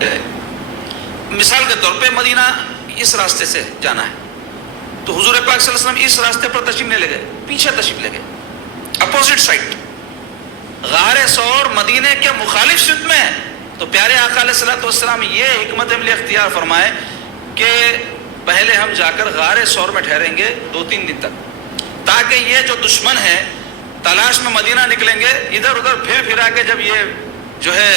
گئے. مثال کے طور پہ مدینہ اس راستے سے جانا ہے تو حضور پاک صلی اللہ علیہ وسلم اس راستے پر تشریف نہیں لے گئے, پیچھے تشریف لے گئے, اپوزٹ سائڈ. غار ثور مدینے کے مخالف سمت میں ہے. تو پیارے آقا علیہ الصلوۃ والسلام یہ حکمت عملی اختیار فرمائے کہ پہلے ہم جا کر غار ثور میں ٹھہریں گے 2-3 دن تک, تاکہ یہ جو دشمن ہے تلاش میں مدینہ نکلیں گے, ادھر ادھر پھر کے جب یہ جو ہے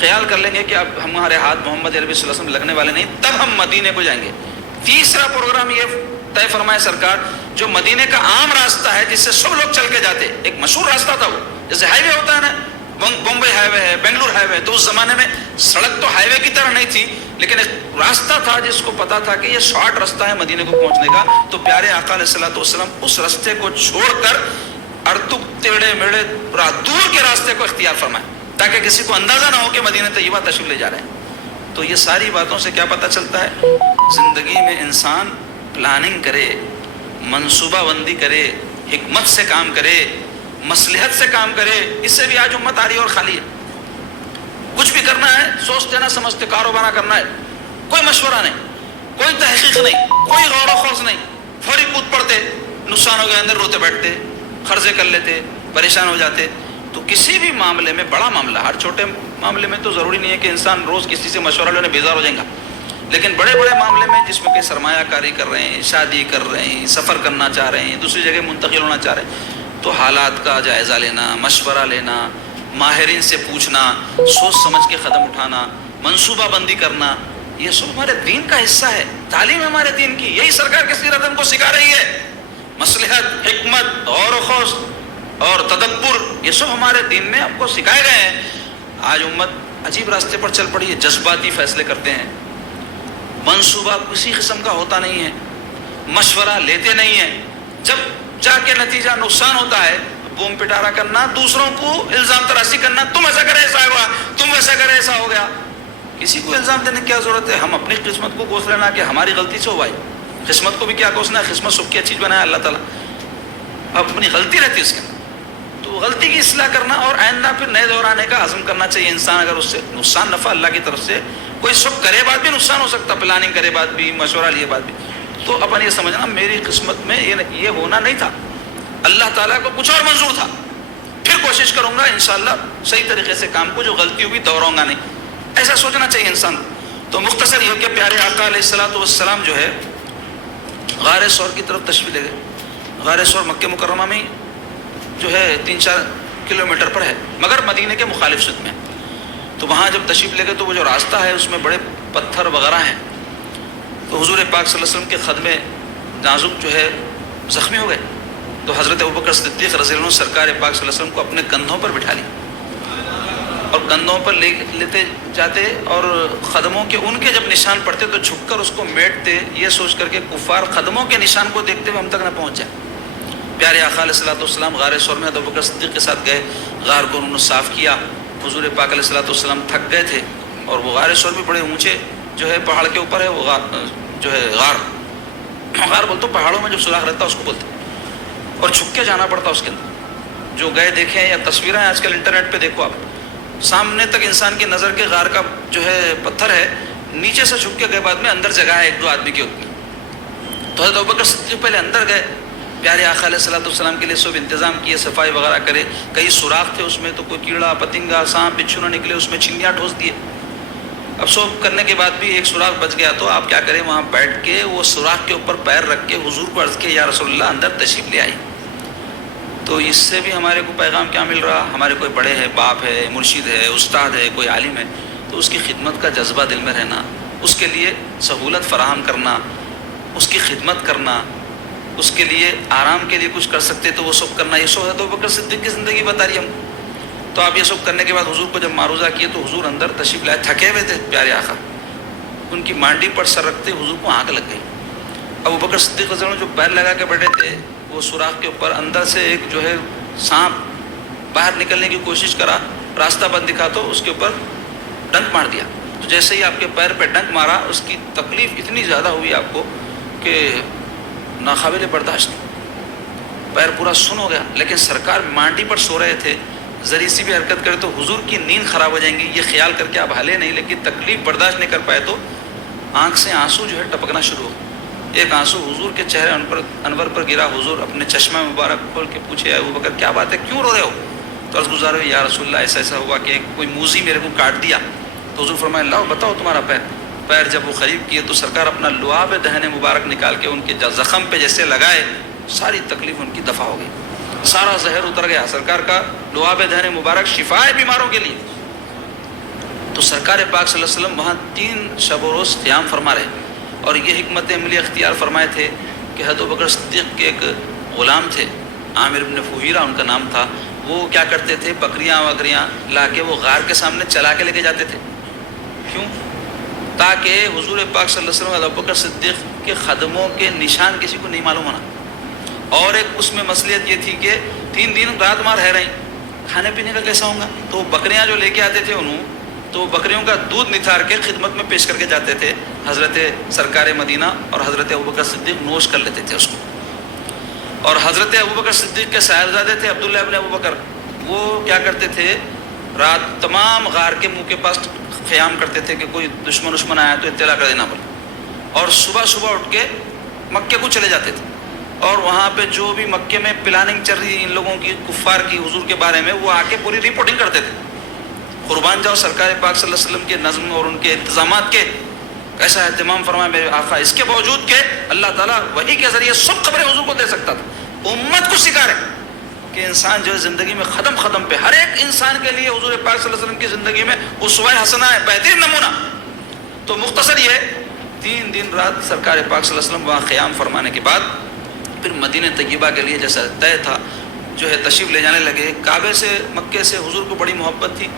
خیال کر لیں گے کہ اب ہمارے ہاتھ محمد عربی صلی اللہ علیہ وسلم لگنے والے نہیں, تب ہم مدینے کو جائیں گے. تیسرا پروگرام یہ طے فرمائے سرکار, جو مدینے کا عام راستہ ہے جس سے سب لوگ چل کے جاتے, ایک مشہور راستہ تھا وہ, جیسے ہائی وے ہوتا ہے نا, بمبئی ہائی وے ہے, بنگلور ہائی وے, تو اس زمانے میں سڑک تو ہائی وے کی طرح نہیں تھی, لیکن ایک راستہ تھا جس کو پتا تھا کہ یہ شارٹ راستہ ہے مدینے کو پہنچنے کا. تو پیارے آقا علیہ الصلوۃ والسلام اس راستے کو چھوڑ کر ارتک ٹیڑھے میڑھے دور کے راستے کو اختیار فرمائے, تاکہ کسی کو اندازہ نہ ہو کہ مدینہ طیبہ تشریف لے جا رہے ہیں. تو یہ ساری باتوں سے کیا پتہ چلتا ہے, زندگی میں انسان پلاننگ کرے, منصوبہ بندی کرے, حکمت سے کام کرے, مصلحت سے کام کرے. اس سے بھی آج امت آ رہی اور خالی ہے. کچھ بھی کرنا ہے سوچتے نہ سمجھتے, کاروبار کرنا ہے, کوئی مشورہ نہیں, کوئی تحقیق نہیں, کوئی غور و خوض نہیں, فوری کود پڑتے, نقصان ہو گیا اندر روتے بیٹھتے, قرضے کر لیتے, پریشان ہو جاتے. تو کسی بھی معاملے میں, بڑا معاملہ, ہر چھوٹے معاملے میں تو ضروری نہیں ہے کہ انسان روز کسی سے مشورہ لینے بیزار ہو جائے گا, لیکن بڑے بڑے معاملے میں جس میں کہ سرمایہ کاری کر رہے ہیں, شادی کر رہے ہیں, سفر کرنا چاہ رہے ہیں, دوسری جگہ منتقل ہونا چاہ رہے ہیں, تو حالات کا جائزہ لینا, مشورہ لینا, ماہرین سے پوچھنا, سوچ سمجھ کے قدم اٹھانا, منصوبہ بندی کرنا, یہ سب ہمارے دین کا حصہ ہے. تعلیم ہے ہمارے دین کی, یہی سرکار کی سیرت ہم کو سکھا رہی ہے. مصلحت, حکمت, غور و خوض اور تدبر, یہ سب ہمارے دین میں ہم کو سکھائے گئے ہیں. آج امت عجیب راستے پر چل پڑی ہے, جذباتی فیصلے کرتے ہیں, منصوبہ کسی قسم کا ہوتا نہیں ہے, مشورہ لیتے نہیں ہیں, جب جا کے نتیجہ نقصان ہوتا ہے بوم پٹارا کرنا, دوسروں کو الزام تراشی کرنا, تم ایسا کرے ایسا ہوا, تم ویسا کرے ایسا ہو گیا. کسی کو الزام دینے کی کیا ضرورت ہے, ہم اپنی قسمت کو کوس لینا کہ ہماری غلطی سے ہوا ہے. قسمت کو بھی کیا کوسنا ہے, قسمت سب کی اچھی بنایا اللہ تعالیٰ, اب اپنی غلطی رہتی ہے اس کے اندر, تو غلطی کی اصلاح کرنا اور آئندہ پھر نئے دہرانے کا عزم کرنا چاہیے انسان. اگر اس سے نقصان نفع اللہ کی طرف سے, کوئی سب کرے بعد بھی نقصان ہو سکتا, پلاننگ کرے بعد بھی, مشورہ لیے بعد بھی, تو اپن یہ سمجھنا میری قسمت میں یہ ہونا نہیں تھا, اللہ تعالیٰ کو کچھ اور منظور تھا, پھر کوشش کروں گا انشاءاللہ صحیح طریقے سے کام کو, جو غلطی ہوئی دوہراؤں گا نہیں, ایسا سوچنا چاہیے انسان. تو مختصر یہ کہ پیارے آقا علیہ الصلوۃ والسلام جو ہے غار ثور کی طرف تشریف لے گئے. غار ثور مکہ مکرمہ میں جو ہے 3-4 کلومیٹر پر ہے, مگر مدینے کے مخالف سمت میں. تو وہاں جب تشریف لے گئے تو وہ جو راستہ ہے اس میں بڑے پتھر وغیرہ ہیں, تو حضور پاک صلی اللہ علیہ وسلم کے خدمے نازک جو ہے زخمی ہو گئے. تو حضرت ابوبکر صدیق رضی اللہ عنہ سرکار پاک صلی اللہ علیہ وسلم کو اپنے کندھوں پر بٹھا لی اور کندھوں پر لیتے جاتے, اور قدموں کے ان کے جب نشان پڑتے تو جھک کر اس کو میٹتے, یہ سوچ کر کے کفار قدموں کے نشان کو دیکھتے ہوئے ہم تک نہ پہنچ جائے. پیارے آقا علیہ الصلوۃ والسلام غار ثور میں ابوبکر صدیق کے ساتھ گئے, غار کو انہوں نے صاف کیا. حضور پاک علیہ الصلوۃ والسلام تھک گئے تھے, اور وہ غار ثور بھی بڑے اونچے جو ہے پہاڑ کے اوپر ہے, وہ جو ہے غار بولتے پہاڑوں میں جو سوراخ رہتا ہے اس کو بولتے, اور چھک کے جانا پڑتا اس کے اندر. جو گئے دیکھیں یا تصویریں آج کل انٹرنیٹ پہ دیکھو آپ, سامنے تک انسان کی نظر کے غار کا جو ہے پتھر ہے, نیچے سے چھک کے گئے, بعد میں اندر جگہ ہے 1-2 آدمی کے اوپر. تو حضرت ابوبکر صدیق پہلے اندر گئے, پیارے آقا علیہ الصلوۃ والسلام کے لیے سب انتظام کیے, صفائی وغیرہ کرے. کئی سوراخ تھے اس میں, تو کوئی کیڑا پتنگا سانپ بچھو نہ نکلے, اس میں چھنیاں ٹھوس دیے. اب سب کرنے کے بعد بھی ایک سوراخ بچ گیا, تو آپ کیا کریں, وہاں بیٹھ کے وہ سوراخ کے اوپر پیر رکھ کے حضور کو عرض کیا, یا رسول اللہ اندر تشریف لے آئی. تو اس سے بھی ہمارے کو پیغام کیا مل رہا, ہمارے کوئی بڑے ہیں, باپ ہے, مرشد ہے, استاد ہے, کوئی عالم ہے, تو اس کی خدمت کا جذبہ دل میں رہنا, اس کے لیے سہولت فراہم کرنا, اس کی خدمت کرنا, اس کے لیے آرام کے لیے کچھ کر سکتے تو وہ سب کرنا. یہ سب ہے تو ابوبکر صدیق کی زندگی بتا رہی ہم. تو آپ یہ سب کرنے کے بعد حضور کو جب معروضہ کیے تو حضور اندر تشریف لائے, تھکے ہوئے تھے پیارے آقا. ان کی مانڈی پر سر رکھتے حضور کو آنکھ لگ گئی. ابوبکر صدیق رضی اللہ عنہ جو پیر لگا کے بیٹھے تھے, وہ سوراخ کے اوپر اندر سے ایک جو ہے سانپ باہر نکلنے کی کوشش کرا, راستہ بند دکھا تو اس کے اوپر ڈنک مار دیا. تو جیسے ہی آپ کے پیر پہ ڈنک مارا, اس کی تکلیف اتنی زیادہ ہوئی آپ کو کہ ناقابل برداشت, پیر پورا سن ہو گیا. لیکن سرکار مانڈی پر سو رہے تھے, ذری سی بھی حرکت کرے تو حضور کی نیند خراب ہو جائیں گی، یہ خیال کر کے آپ ہلے نہیں، لیکن تکلیف برداشت نہیں کر پائے تو آنکھ سے آنسو جو ہے ٹپکنا شروع ہو۔ ایک آنسو حضور کے چہرے انور پر گرا، حضور اپنے چشمہ مبارک کھول کے پوچھے ابو بکر کیا بات ہے، کیوں رو رہے ہو؟ تو عرض گزار ہوئے یا رسول اللہ ایسا ایسا ہوا کہ کوئی موذی میرے کو کاٹ دیا۔ تو حضور فرمائے لاؤ بتاؤ تمہارا پیر جب وہ قریب کیے تو سرکار اپنا لعاب دہن مبارک نکال کے ان کے زخم پہ جیسے لگائے، ساری تکلیف ان کی دفع ہو گئی، سارا زہر اتر گیا۔ سرکار کا لعاب دہن مبارک شفا ہے بیماروں کے لیے۔ تو سرکار پاک صلی اللہ علیہ وسلم وہاں 3 شب و روز قیام فرما رہے، اور یہ حکمت عملی اختیار فرمائے تھے کہ حضرت ابوبکر صدیق کے ایک غلام تھے، عامر بن فہیرہ ان کا نام تھا، وہ کیا کرتے تھے بکریاں وکریاں لا کے وہ غار کے سامنے چلا کے لے کے جاتے تھے۔ کیوں؟ تاکہ حضور پاک صلی اللہ علیہ وسلم ابوبکر صدیق کے قدموں کے نشان کسی کو نہیں معلوم ہونا۔ اور ایک اس میں مصلحت یہ تھی کہ 3 دن رات مار رہ رہی، کھانے پینے کا کیسا ہوگا؟ تو بکریاں جو لے کے آتے تھے انہوں تو بکریوں کا دودھ نتھار کے خدمت میں پیش کر کے جاتے تھے حضرت سرکار مدینہ، اور حضرت ابوبکر صدیق نوش کر لیتے تھے اس کو۔ اور حضرت ابوبکر صدیق کے صاحبزادے تھے عبداللہ ابن ابوبکر، وہ کیا کرتے تھے رات تمام غار کے منہ کے پاس قیام کرتے تھے کہ کوئی دشمن آیا تو اطلاع کر دینا بولے، اور صبح صبح اٹھ کے مکے کو چلے جاتے تھے، اور وہاں پہ جو بھی مکے میں پلاننگ چل رہی ان لوگوں کی کفار کی حضور کے بارے میں، وہ آ کے پوری رپورٹنگ کرتے تھے۔ قربان جاؤ سرکار پاک صلی اللہ علیہ وسلم کے نظم اور ان کے انتظامات کے ایسا اہتمام فرمایا میرے آقا، اس کے باوجود کہ اللہ تعالیٰ وحی کے ذریعے سب خبریں حضور کو دے سکتا تھا، امت کو سکھا رہے کہ انسان جو ہے زندگی میں قدم پہ ہر ایک انسان کے لیے حضور پاک صلی اللہ علیہ وسلم کی زندگی میں اسوہ حسنہ ہے، بہترین نمونہ۔ تو مختصر یہ 3 دن رات سرکار پاک صلی اللہ علیہ وسلم وہاں قیام فرمانے کے بعد پھر مدینہ طیبہ کے لیے جیسا طے تھا جو ہے تشریف لے جانے لگے۔ کعبے سے مکے سے حضور کو بڑی محبت تھی،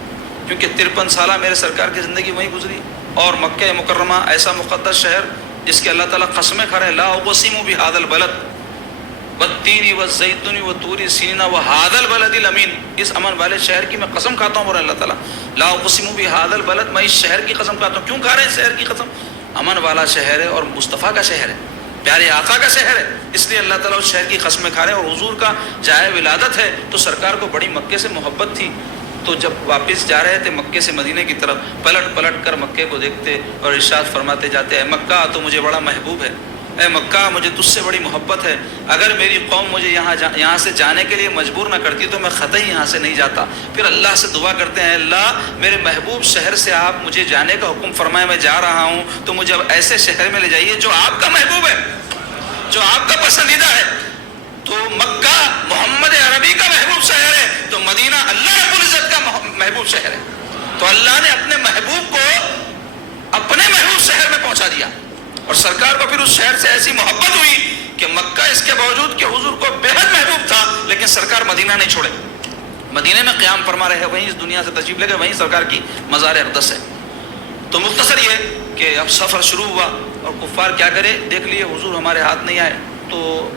کیونکہ 53 سالہ میرے سرکار کی زندگی وہیں گزری، اور مکہ مکرمہ ایسا مقدس شہر جس کے اللہ تعالیٰ قسمیں کھا رہے ہیں، لا اقسم بہذا البلد والتین والزیتون وطور سینین وہذا البلد الامین، اس امن والے شہر کی میں قسم کھاتا ہوں، بولے اللہ تعالیٰ لا اقسم بہذا البلد، میں اس شہر کی قسم کھاتا ہوں۔ کیوں کھا رہے ہیں اس شہر کی قسم؟ امن والا شہر ہے اور مصطفیٰ کا شہر ہے، پیارے آقا کا شہر ہے، اس لیے اللہ تعالیٰ اس شہر کی قسمیں کھا رہے ہیں، اور حضور کا جائے ولادت ہے تو سرکار کو بڑی مکے سے محبت تھی۔ تو جب واپس جا رہے تھے مکے سے مدینے کی طرف، پلٹ کر مکے کو دیکھتے اور ارشاد فرماتے جاتے، اے مکہ تو مجھے بڑا محبوب ہے، اے مکہ مجھے تجھ سے بڑی محبت ہے، اگر میری قوم مجھے یہاں سے جانے کے لیے مجبور نہ کرتی تو میں قطعی یہاں سے نہیں جاتا۔ پھر اللہ سے دعا کرتے ہیں، اللہ میرے محبوب شہر سے آپ مجھے جانے کا حکم فرمائے، میں جا رہا ہوں تو مجھے اب ایسے شہر میں لے جائیے جو آپ کا محبوب ہے، جو آپ کا پسندیدہ ہے۔ تو مکہ محمد عربی کا محبوب شہر ہے، تو مدینہ اللہ رب العزت کا محبوب شہر ہے، تو اللہ نے اپنے محبوب کو اپنے محبوب شہر میں پہنچا دیا، اور سرکار کو پھر اس شہر سے ایسی محبت ہوئی کہ مکہ اس کے باوجود کہ حضور کو بے حد محبوب تھا لیکن سرکار مدینہ نہیں چھوڑے، مدینہ میں قیام فرما رہے ہیں، وہیں اس دنیا سے تشریف لے گئے، وہیں سرکار کی مزار اقدس ہے۔ تو مختصر یہ کہ اب سفر شروع ہوا اور کفار کیا کرے، دیکھ لیے حضور ہمارے ہاتھ نہیں آئے، تو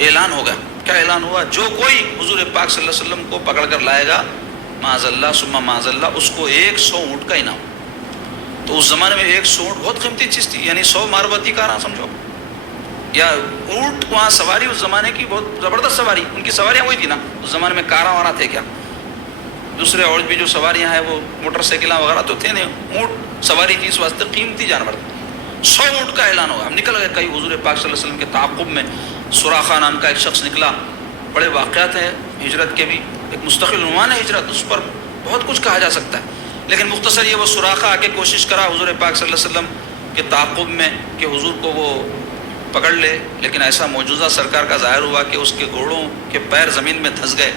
اعلان ہوگا۔ کیا اعلان ہوا؟ جو کوئی حضور پاک صلی اللہ علیہ وسلم کو پکڑ کر لائے گا معاذ اللہ ثم معاذ اللہ، اس کو 100 اونٹ کا انعام۔ تو اس زمانے میں 100 اونٹ بہت قیمتی چیز تھی، یعنی 100 ماروتی کارا سمجھو، یا اونٹ وہاں سواری اس زمانے کی بہت زبردست سواری، ان کی سواریاں وہی تھی نا، اس زمانے میں کارا وارا تھے کیا، دوسرے اور بھی جو سواریاں ہیں وہ موٹر سائیکلاں وغیرہ تو تھے نہیں، اونٹ سواری تھی، اس واسطے قیمتی جانور تھا۔ 100 اونٹ کا اعلان ہوگا۔ ہم نکل گئے کئی حضور پاک صلی اللہ علیہ وسلم کے تعاقب میں، سراقہ نام کا ایک شخص نکلا، بڑے واقعات ہیں ہجرت کے بھی، ایک مستقل عنوان ہے ہجرت، اس پر بہت کچھ کہا جا سکتا ہے، لیکن مختصر یہ وہ سراقہ آ کے کوشش کرا حضور پاک صلی اللہ علیہ وسلم کے تعاقب میں کہ حضور کو وہ پکڑ لے، لیکن ایسا معجزہ سرکار کا ظاہر ہوا کہ اس کے گھوڑوں کے پیر زمین میں دھنس گئے۔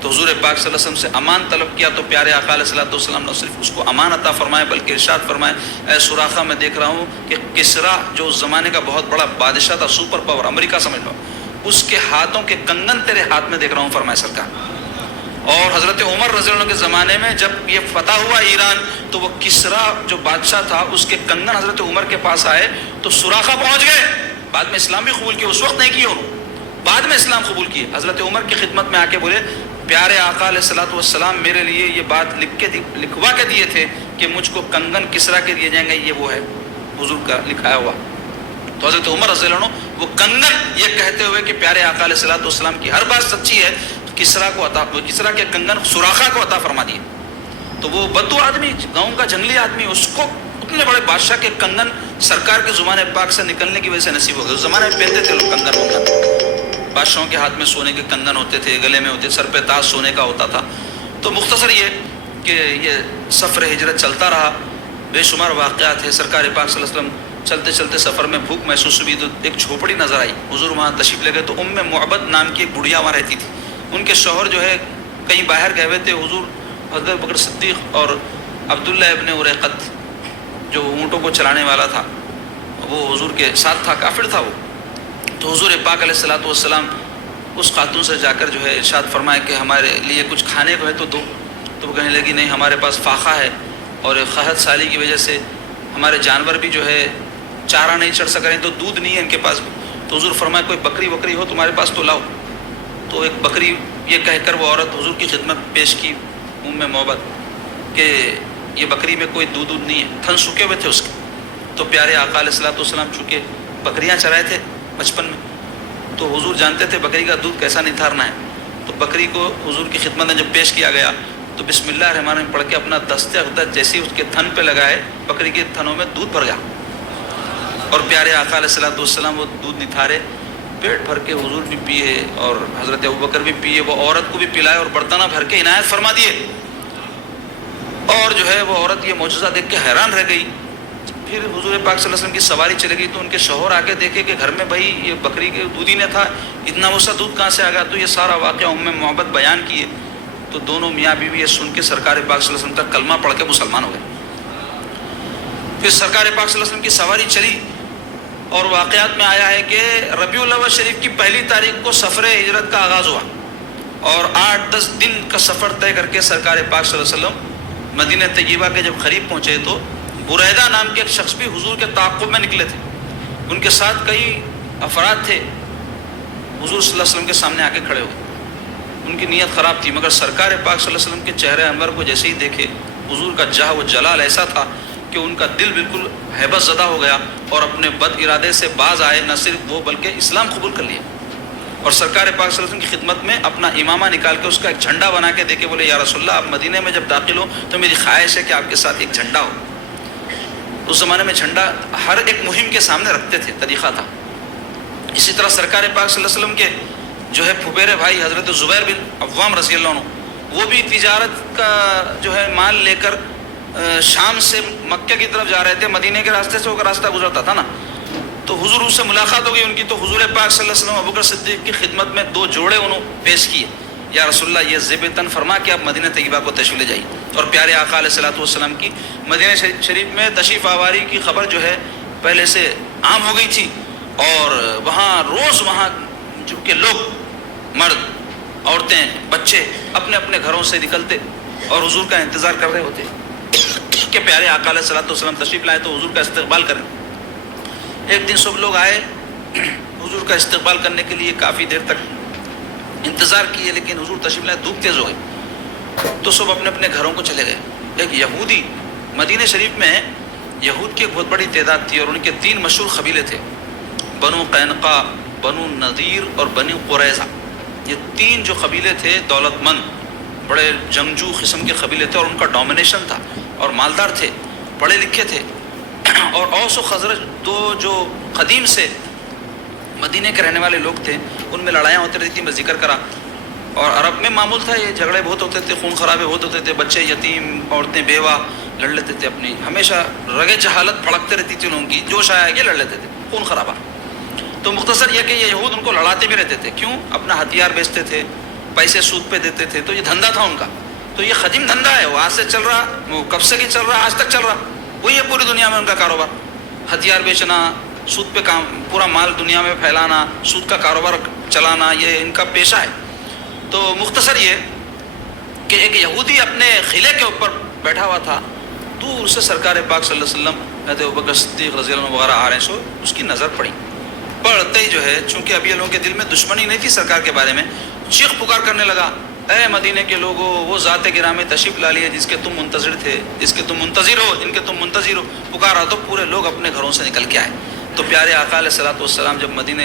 تو حضور پاک صلی اللہ علیہ وسلم سے امان طلب کیا، تو پیارے آقا علیہ الصلوۃ والسلام نے صرف اس کو امان عطا فرمائے بلکہ ارشاد فرمائے، اے سراقہ میں دیکھ رہا ہوں کہ کسرا جو اس زمانے کا بہت بڑا بادشاہ تھا، سپر پاور، امریکہ سمجھ لو، اس کے ہاتھوں کے کنگن تیرے ہاتھ میں دیکھ رہا ہوں، فرمائے سرکار۔ اور حضرت عمر رضی اللہ عنہ کے زمانے میں جب یہ فتح ہوا ایران، تو وہ کسرا جو بادشاہ تھا اس کے کنگن حضرت عمر کے پاس آئے تو سراقہ پہنچ گئے، بعد میں اسلام بھی قبول کیا، اس وقت نہیں کیا، بعد میں اسلام قبول کیے، حضرت عمر کی خدمت میں آ کے بولے، پیارے آقا علیہ الصلوۃ والسلام میرے لیے یہ بات لکھوا کے دیے تھے کہ مجھ کو کنگن کسرا کے دیے جائیں گے، یہ وہ ہے حضور کا لکھایا ہوا۔ تو حضرت عمر رضی اللہ عنہ وہ کنگن یہ کہتے ہوئے کہ پیارے آقا علیہ الصلوۃ والسلام کی ہر بات سچی ہے، کسرا کے کنگن سوراخا کو عطا فرما دیے. تو وہ بدو آدمی، گاؤں کا جنگلی آدمی، اس کو اتنے بڑے بادشاہ کے کنگن سرکار کے زبان پاک سے نکلنے کی وجہ سے نصیب ہو گئے. اس زمانے میں پہنتے تھے لوگ کنگن ونگن، بادشاہوں کے ہاتھ میں سونے کے کنگن ہوتے تھے، گلے میں ہوتے، سر پہ تاج سونے کا ہوتا تھا. تو مختصر یہ کہ یہ سفر ہجرت چلتا رہا، بے شمار واقعات ہیں. سرکار پاک صلی اللہ علیہ وسلم چلتے چلتے سفر میں بھوک محسوس ہوئی تو ایک جھوپڑی نظر آئی. حضور وہاں تشریف لے گئے تو معبد نام کی ایک بڑھیا وہاں رہتی تھی. ان کے شوہر جو ہے کہیں باہر گئے ہوئے تھے. حضور، حضرت بکر صدیق اور عبداللہ ابن اریقط جو اونٹوں کو چلانے والا تھا وہ حضور کے ساتھ تھا، کافر تھا وہ. تو حضور پاک علیہ الصلوۃ والسلام اس خاتون سے جا کر جو ہے ارشاد فرمائے کہ ہمارے لیے کچھ کھانے کو ہے تو دو. تو وہ کہنے لگی نہیں، ہمارے پاس فاقہ ہے اور قحط سالی کی وجہ سے ہمارے جانور بھی جو ہے چارہ نہیں چڑھ سک رہے ہیں، تو دودھ نہیں ہے ان کے پاس بھی. تو حضور فرمائے کوئی بکری وکری ہو تمہارے پاس تو لاؤ. تو ایک بکری، یہ کہہ کر وہ عورت حضور کی خدمت پیش کی معبد کہ یہ بکری میں کوئی دودھ نہیں ہے، تھن سوکھے ہوئے تھے اس کے. تو پیارے آقا علیہ الصلوۃ والسلام چونکہ بکریاں چرائے تھے بچپن میں، تو حضور جانتے تھے بکری کا دودھ کیسا نتھارنا ہے. تو بکری کو حضور کی خدمت میں جب پیش کیا گیا تو بسم اللہ الرحمن الرحیم پڑھ کے اپنا دست اقدس جیسی اس کے تھن پہ لگائے، بکری کے تھنوں میں دودھ بھر گیا. اور پیارے آقا علیہ الصلوۃ والسلام وہ دودھ نتھارے، پیٹ بھر کے حضور بھی پیے اور حضرت ابوبکر بھی پیے، وہ عورت کو بھی پلائے اور برتنہ بھر کے عنایت فرما دیے. اور جو ہے وہ عورت یہ معجزہ دیکھ کے حیران رہ گئی. پھر حضور پاک صلی اللہ علیہ وسلم کی سواری چلے گئی تو ان کے شوہر آ کے دیکھے کہ گھر میں بھائی یہ بکری کے دودھ ہی نہ تھا، اتنا وہ سا دودھ کہاں سے آ گیا. تو یہ سارا واقعہ محبت بیان کیے. تو دونوں میاں بیوی یہ سن کے سرکار پاک صلی اللہ علیہ وسلم کا کلمہ پڑھ کے مسلمان ہو گئے. پھر سرکار پاک صلی اللہ علیہ وسلم کی سواری چلی اور واقعات میں آیا ہے کہ ربیع الاول شریف کی 1 تاریخ کو سفر ہجرت کا آغاز ہوا اور 8-10 دن کا سفر طے کر کے سرکار پاک صلی اللہ علیہ وسلم مدینہ طیبہ کے جب قریب پہنچے تو بریدہ نام کے ایک شخص بھی حضور کے تعاقب میں نکلے تھے. ان کے ساتھ کئی افراد تھے، حضور صلی اللہ علیہ وسلم کے سامنے آ کے کھڑے ہوئے. ان کی نیت خراب تھی مگر سرکار پاک صلی اللہ علیہ وسلم کے چہرے انور کو جیسے ہی دیکھے حضور کا جاہ و جلال ایسا تھا کہ ان کا دل بالکل ہیبت زدہ ہو گیا اور اپنے بد ارادے سے باز آئے. نہ صرف وہ بلکہ اسلام قبول کر لیا اور سرکار پاک صلی اللہ علیہ وسلم کی خدمت میں اپنا امامہ نکال کے اس کا ایک جھنڈا بنا کے دیکھے، بولے یا رسول اللہ آپ مدینہ میں جب داخل ہو تو میری خواہش ہے کہ آپ کے ساتھ ایک جھنڈا ہو. اس زمانے میں جھنڈا ہر ایک مہم کے سامنے رکھتے تھے، طریقہ تھا. اسی طرح سرکار پاک صلی اللہ علیہ وسلم کے جو ہے پھپھیرے بھائی حضرت زبیر بن عوام رضی اللہ عنہ، وہ بھی تجارت کا جو ہے مال لے کر شام سے مکہ کی طرف جا رہے تھے. مدینے کے راستے سے وہ راستہ گزرتا تھا نا. تو حضور سے ملاقات ہو گئی ان کی. تو حضور پاک صلی اللہ علیہ وسلم ابوبکر صدیق کی خدمت میں 2 جوڑے انہوں پیش کیے، یا رسول اللہ یہ ذب تن فرما کہ آپ مدینہ طیبہ کو تشریف لے جائیے. اور پیارے آقا علیہ الصلوۃ والسلام کی مدینہ شریف میں تشریف آوری کی خبر جو ہے پہلے سے عام ہو گئی تھی اور وہاں روز وہاں جو کہ لوگ، مرد، عورتیں، بچے اپنے اپنے گھروں سے نکلتے اور حضور کا انتظار کر رہے ہوتے کہ پیارے آقا علیہ الصلوۃ والسلام تشریف لائے تو حضور کا استقبال کریں. ایک دن سب لوگ آئے حضور کا استقبال کرنے کے لیے، کافی دیر تک انتظار کیے لیکن حضور تشریف لائے، دھوپ تیز ہو گئی تو سب اپنے اپنے گھروں کو چلے گئے. ایک یہودی، مدینہ شریف میں یہود کی ایک بہت بڑی تعداد تھی اور ان کے 3 مشہور قبیلے تھے، بنو قینقاع، بنو نذیر اور بنو قریظہ. یہ 3 جو قبیلے تھے دولت مند، بڑے جنگجو قسم کے قبیلے تھے اور ان کا ڈومینیشن تھا اور مالدار تھے، پڑھے لکھے تھے. اور اوس و خزرج 2 جو قدیم سے مدینے کے رہنے والے لوگ تھے، ان میں لڑائیاں ہوتی رہتی تھیں، میں ذکر کرا. اور عرب میں معمول تھا، یہ جھگڑے بہت ہوتے تھے، خون خرابے بہت ہوتے تھے، بچے یتیم، عورتیں بیوہ لڑ لیتے تھے. اپنی ہمیشہ رگے جہالت پھڑکتے رہتی تھی لوگوں کی، جوش آیا کہ لڑ لیتے تھے، خون خرابہ. تو مختصر یہ کہ یہ یہود ان کو لڑاتے بھی رہتے تھے. کیوں؟ اپنا ہتھیار بیچتے تھے، پیسے سود پہ دیتے تھے، تو یہ دھندا تھا ان کا. تو یہ قدیم دھندا ہے، وہ آج سے چل رہا، وہ کب سے کی چل رہا، آج تک چل رہا. وہی ہے پوری دنیا میں ان کا کاروبار، ہتھیار بیچنا، سود پہ کام، پورا مال دنیا میں پھیلانا، سود کا کاروبار چلانا، یہ ان کا پیشہ ہے. تو مختصر یہ کہ ایک یہودی اپنے قلعے کے اوپر بیٹھا ہوا تھا، دور سے سرکار پاک صلی اللہ علیہ وسلم، حضرت ابوبکر صدیق رضی اللہ عنہ وغیرہ آ رہے ہیں. سو اس کی نظر پڑی، پڑھتے ہی جو ہے چونکہ ابھی لوگوں کے دل میں دشمنی نہیں تھی سرکار کے بارے میں، چیخ پکار کرنے لگا، اے مدینے کے لوگوں، وہ ذات گرامی تشریف لا لیے جس کے تم منتظر تھے، جس کے تم منتظر ہو، جن کے تم منتظر ہو. پکارا تو پورے لوگ اپنے گھروں سے نکل کے آئے. تو پیارے آقا علیہ الصلوۃ والسلام جب مدینہ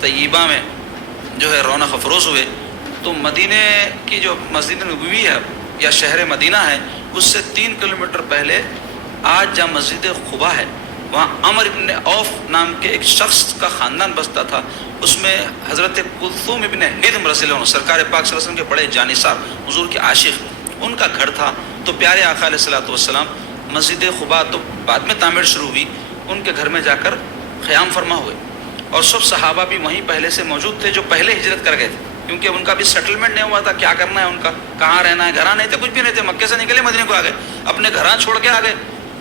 طیبہ میں جو ہے رونق افروز ہوئے تو مدینے کی جو مسجد نبوی ہے یا شہر مدینہ ہے اس سے 3 کلومیٹر پہلے آج جہاں مسجد قباء ہے وہاں عمر ابن عوف نام کے ایک شخص کا خاندان بستا تھا. اس میں حضرت کلثوم ابن ہدم رضی اللہ عنہ سرکار پاک صلی اللہ علیہ وسلم کے بڑے جانثار حضور کے عاشق ان کا گھر تھا. تو پیارے آقا علیہ الصلوۃ والسلام مسجد قباء تو بعد میں تعمیر شروع ہوئی, ان کے گھر میں جا کر قیام فرما ہوئے. اور سب صحابہ بھی وہیں پہلے سے موجود تھے جو پہلے ہجرت کر گئے تھے, کیونکہ ان کا بھی سیٹلمنٹ نہیں ہوا تھا, کیا کرنا ہے ان کا, کہاں رہنا ہے, گھراں نہیں تھے, کچھ بھی نہیں تھے. مکے سے نکلے مدینے کو آ گئے, اپنے گھراں چھوڑ کے آ گئے,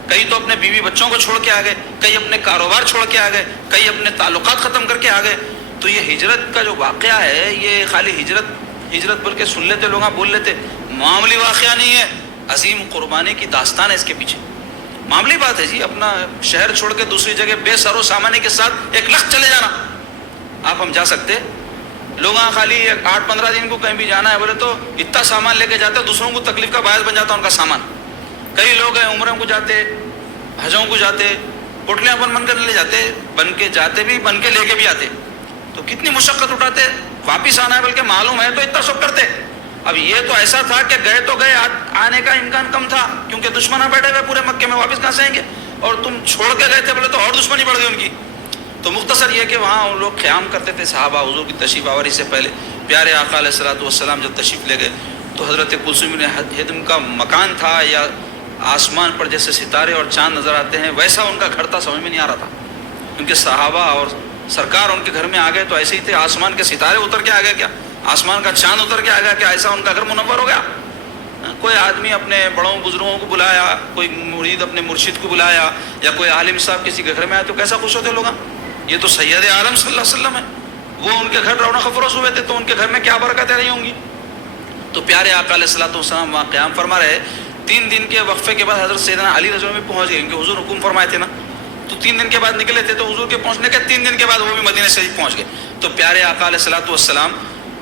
کئی تو اپنے بیوی بچوں کو چھوڑ کے آ گئے, کئی اپنے کاروبار چھوڑ کے آ گئے, کئی اپنے تعلقات ختم کر کے آ گئے. تو یہ ہجرت کا جو واقعہ ہے یہ خالی ہجرت بول کے سن لیتے لوگ, بول لیتے, معمولی واقعہ نہیں ہے, عظیم قربانی کی داستان ہے اس کے پیچھے. معمولی بات ہے جی, اپنا شہر چھوڑ کے دوسری جگہ بے سر و سامانی کے ساتھ 1 لخت چلے جانا. آپ ہم جا سکتے, لوگ خالی 8-15 دن کو کہیں بھی جانا ہے بولے تو اتنا سامان لے کے جاتے, دوسروں کو تکلیف کا باعث بن جاتا ان کا سامان. کئی لوگ ہیں عمروں کو جاتے, حجوں کو جاتے, پٹلیاں بن کر لے جاتے, بن کے جاتے بھی, بن کے لے کے بھی آتے. تو کتنی مشقت اٹھاتے, واپس آنا ہے بلکہ معلوم ہے تو اتنا سب کرتے. اب یہ تو ایسا تھا کہ گئے تو گئے, آنے کا امکان کم تھا کیونکہ دشمن بیٹھے ہوئے پورے مکے میں, واپس کہاں سے آئیں گے, اور تم چھوڑ کے گئے تھے بولے تو اور دشمنی بڑھ گئی ان کی. تو مختصر یہ کہ وہاں وہ لوگ قیام کرتے تھے صحابہ حضور کی تشریف آوری سے پہلے. پیارے آقا علیہ الصلوۃ والسلام جب تشریف لے گئے تو حضرت کلثوم بن ہدم کا مکان تھا یا آسمان پر جیسے ستارے اور چاند نظر آتے ہیں ویسا ان کا گھر تھا, سمجھ میں نہیں آ رہا تھا کیونکہ صحابہ اور سرکار ان کے گھر میں آ گئے تو ایسے ہی تھے, آسمان کے ستارے اتر کے آ گئے کیا, آسمان کا چاند اتر کے آ گیا کیا, ایسا ان کا گھر منور ہو گیا. کوئی آدمی اپنے بڑوں بزرگوں کو بلایا, کوئی مرید اپنے مرشد کو بلایا, یا کوئی عالم صاحب کسی کے گھر میں آئے تو کیسا خوش ہوتے لوگ. یہ تو سید عالم صلی اللہ علیہ وسلم ہے, وہ ان کے گھر رونق افروز ہوئے تھے تو ان کے گھر میں کیا برکتیں رہی ہوں گی. تو پیارے آقا علیہ الصلوۃ والسلام وہاں قیام فرما رہے. 3 دن کے وقفے کے بعد حضرت سیدنا علی رضی اللہ عنہ میں پہنچ گئے کیونکہ حضور حکم فرمائے تھے نا. تو 3 دن کے بعد نکلے تھے تو حضور کے پہنچنے کے 3 دن کے بعد وہ بھی مدینے سے پہنچ گئے. تو پیارے آقا علیہ الصلوۃ والسلام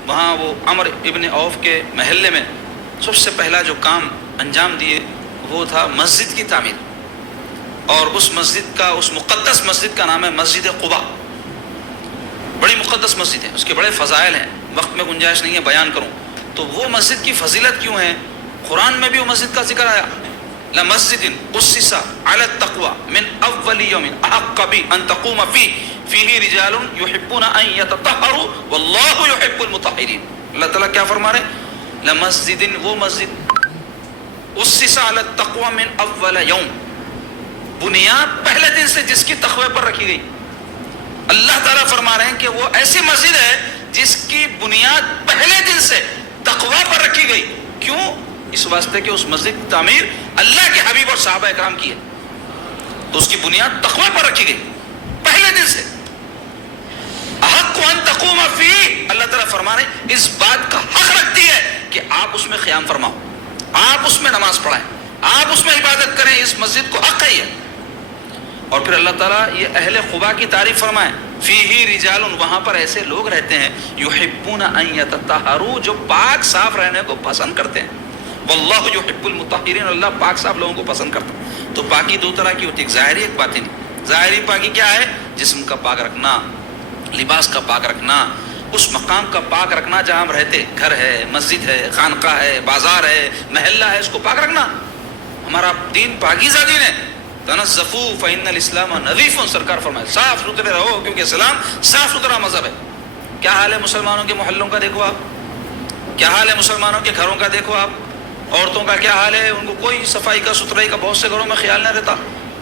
وہاں وہ عمر ابن عوف کے محلے میں سب سے پہلا جو کام انجام دیے وہ تھا مسجد کی تعمیر. اور اس مسجد کا, اس مقدس مسجد کا نام ہے مسجد قباء. بڑی مقدس مسجد ہے, اس کے بڑے فضائل ہیں, وقت میں گنجائش نہیں ہے بیان کروں. تو وہ مسجد کی فضیلت کیوں ہے, قرآن میں بھی وہ مسجد کا ذکر آیا, لمسجد اسس علی التقوی من اول یوم احق بان تقوم فیہ رجال یحبون ان یتطہروا واللہ یحب المطہرین. اللہ تعالیٰ کیا فرما رہے ہیں, لمسجد, وہ مسجد اسس علی التقوی من اول یوم, بنیاد پہلے دن سے جس کی تقوی پر رکھی گئی. اللہ تعالیٰ فرما رہے ہیں کہ وہ ایسی مسجد ہے جس کی بنیاد پہلے دن سے تقوی پر رکھی گئی. کیوں, اس واسطے کہ اس مسجد کی تعمیر اللہ کے حبیب اور صحابہ اکرام کی ہے, تو اس کی بنیاد تقوی پر رکھی گئی پہلے دن سے. احق ان تقوم فیہ, اللہ تعالیٰ فرما رہے ہیں اس بات کا حق رکھتی ہے کہ آپ اس میں قیام فرماؤ, آپ اس میں نماز پڑھائیں, آپ اس میں عبادت کریں, اس مسجد کو حق ہے یہ. اور پھر اللہ تعالیٰ یہ اہل قباء کی تعریف فرمائے, فیہ رجال, وہاں پر ایسے لوگ رہتے ہیں, یحبون ان یتطہروا, جو پاک صاف رہنے کو پسند کرتے ہیں, واللہ یحب المطہرین, اللہ پاک صاف لوگوں کو پسند کرتا ہے. تو پاکی 2 طرح کی ہوتی ہے, ایک ظاہری, ایک باطنی. ظاہری پاکی کیا ہے, جسم کا پاک رکھنا, لباس کا پاک رکھنا, اس مقام کا پاک رکھنا جہاں ہم رہتے, گھر ہے, مسجد ہے, خانقاہ ہے, بازار ہے, محلہ ہے, اس کو پاک رکھنا. ہمارا دین پاکیزہ دین ہے. تنظفوا فإن الاسلام نظیف, سرکار فرمائے صاف ستھرے رہو کیونکہ اسلام صاف ستھرا مذہب ہے. کیا حال ہے مسلمانوں کے محلوں کا دیکھو آپ, کیا حال ہے مسلمانوں کے گھروں کا دیکھو آپ, عورتوں کا کیا حال ہے, ان کو کوئی صفائی کا ستھرائی کا بہت سے گھروں میں خیال نہیں رہتا.